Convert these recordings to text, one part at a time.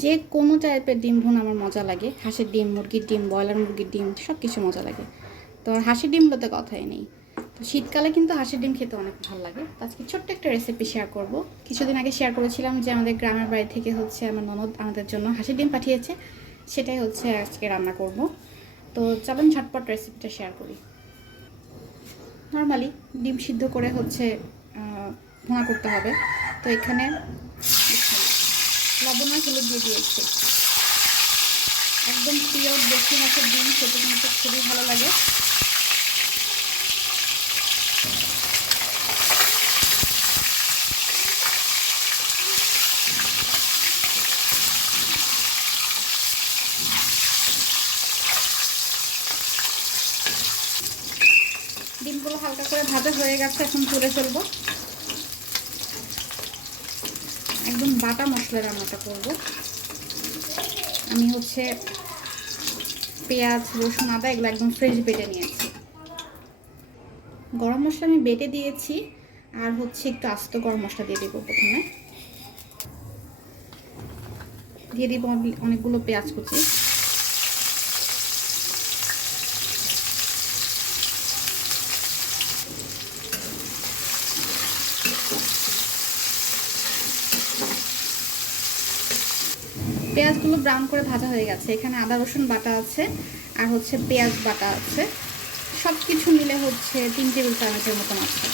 যে কোনো টাইপের ডিম ভুনা আমার মজা লাগে। হাঁসের ডিম, মুরগির ডিম, ব্রয়লার মুরগির ডিম সব কিছু মজা লাগে। তো আর হাঁসের ডিম বলতে কথাই নেই। তো শীতকালে কিন্তু হাঁসের ডিম খেতে অনেক ভালো লাগে। তো আজকে ছোট্ট একটা রেসিপি শেয়ার করব। কিছুদিন আগে শেয়ার করেছিলাম যে আমাদের গ্রামের বাড়ি থেকে হচ্ছে আমার ননদ আমাদের জন্য হাঁসের ডিম পাঠিয়েছে, সেটাই হচ্ছে আজকে রান্না করব। তো চলুন ঝটপট রেসিপিটা শেয়ার করি। নর্মালি ডিম সিদ্ধ করে হচ্ছে ভুনা করতে হবে। তো এখানে লবণ আর হলুদ দিয়ে দিয়েছি। একদম পিওর দেশি হাঁসের ডিম খেতে কিন্তু খুবই ভালো লাগে। ডিমগুলো হালকা করে ভাজা হয়ে গেছে, এখন তুলে ফেলবো। একদম বাটা মশলা রান্নাটা করব। আমি হচ্ছে পেঁয়াজ, রসুন, আদা এগুলো একদম ফ্রেশ বেটে নিয়েছি। গরম মশলা আমি বেটে দিয়েছি, আর হচ্ছে একটু আস্ত গরম মশলা দিয়ে দেবো। প্রথমে দিয়ে দিব অনেকগুলো পেঁয়াজ কুচি। পেঁয়াজগুলো ব্রাউন করে ভাজা হয়ে গেছে। এখানে আদা রসুন বাটা আছে, আর হচ্ছে পেঁয়াজ বাটা আছে। সব কিছু মিলে হচ্ছে 3 টেবিল চামচের মতন আছে।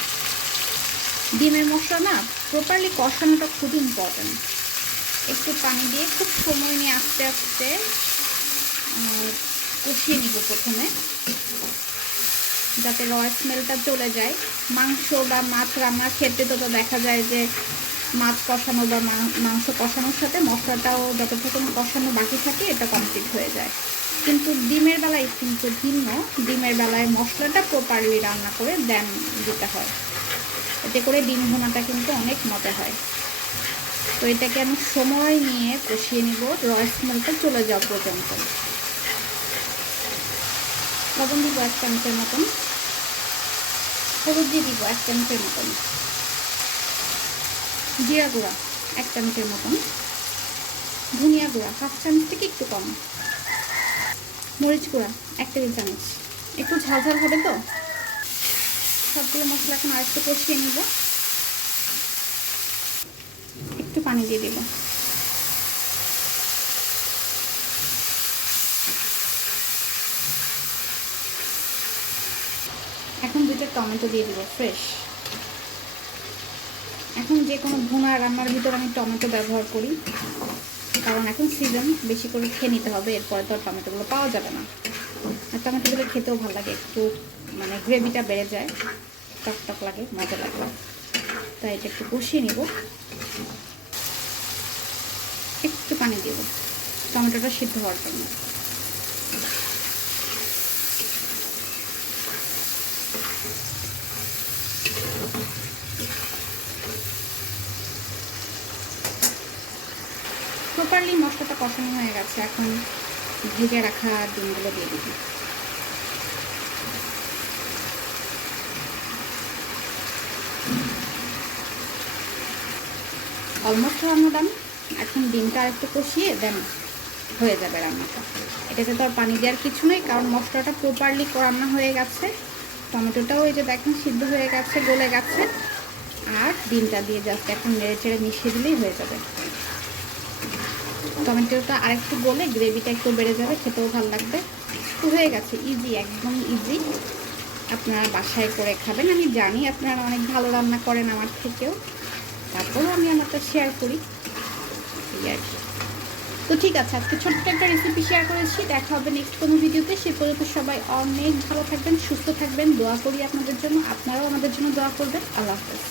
ডিমের মশলা না প্রপারলি কষানোটা খুব ইম্পর্টেন্ট। একটু পানি দিয়ে খুব সময় নিয়ে আস্তে আস্তে কষিয়ে নিব প্রথমে, যাতে র স্মেলটা চলে যায়। মাংস বা মাছ রান্নার ক্ষেত্রে তো দেখা যায় যে মাছ কষানো বা মাংস কষানোর সাথে মশলাটাও যতটুকু কষানো বাকি থাকে এটা কমপ্লিট হয়ে যায়। কিন্তু ডিমের বেলায় কিন্তু ভিন্ন। ডিমের বেলায় মশলাটা প্রপারলি রান্না করে দেন দিতে হয়, এতে করে ডিম ভুনাটা কিন্তু অনেক মজা হয়। তো এটাকে আমি সময় নিয়ে কষিয়ে নিব র স্মেলটা চলে যাওয়া পর্যন্ত। লবণ দিব 1 চামচের মতন, হলুদ দিয়ে দিব 1 চামচের মতন, জিরা গুঁড়া 1 চামচের মতন, ধনিয়া গুঁড়া 1/2 চামচ থেকে একটু কম, মরিচ গুঁড়া 1 টেবিল চামচ। একটু ঝাল ঝাল হবে তো। সবগুলো মশলা এখন আর একটু কষিয়ে নিব। একটু পানি দিয়ে দেব। এখন 2টা টমেটো দিয়ে দিব ফ্রেশ। এখন যে কোনো ভুনা রান্নার ভিতর আমি টমেটো ব্যবহার করি, কারণ এখন সিজন, বেশি করে খেয়ে নিতে হবে, এরপরে তো আর টমেটোগুলো পাওয়া যাবে না। আর টমেটোগুলো খেতেও ভালো লাগে, একটু মানে গ্রেভিটা বেড়ে যায়, টক টক লাগে, মজা লাগে। তাই এটা একটু কষিয়ে নিব। একটু পানি দেব টমেটোটা সিদ্ধ হওয়ার জন্য। প্রপারলি মশলাটা কষানো হয়ে গেছে, এখন ভেজে রাখা ডিমগুলো দিয়ে দিবি। অলমোস্ট রান্না ডান। এখন ডিমটা আরেকটু কষিয়ে দেন হয়ে যাবে রান্নাটা। এটাতে তো আর পানি দেওয়ার কিছু নেই, কারণ মশলাটা প্রপারলি রান্না হয়ে গেছে। টমেটোটাও এই যে দেখেন সিদ্ধ হয়ে গেছে, গলে গেছে। আর ডিমটা দিয়ে জাস্ট এখন নেড়ে চেড়ে মিশিয়ে দিলেই হয়ে যাবে। টমেটোটা আরেকটু গলে গ্রেভিটা একটু বেড়ে যাবে, খেতেও ভালো লাগবে। তো হয়ে গেছে, ইজি, একদম ইজি। আপনারা বাসায় করে খাবেন। আমি জানি আপনারা অনেক ভালো রান্না করেন আমার থেকেও, তারপরেও আমি আমারটা শেয়ার করি এই আর কি। তো ঠিক আছে, আজকে ছোট্ট একটা রেসিপি শেয়ার করেছি। দেখা হবে নেক্সট কোনো ভিডিওতে। সে পর্যন্ত সবাই অনেক ভালো থাকবেন, সুস্থ থাকবেন। দোয়া করি আপনাদের জন্য, আপনারাও আমাদের জন্য দোয়া করবেন। আল্লাহ হাফেজ।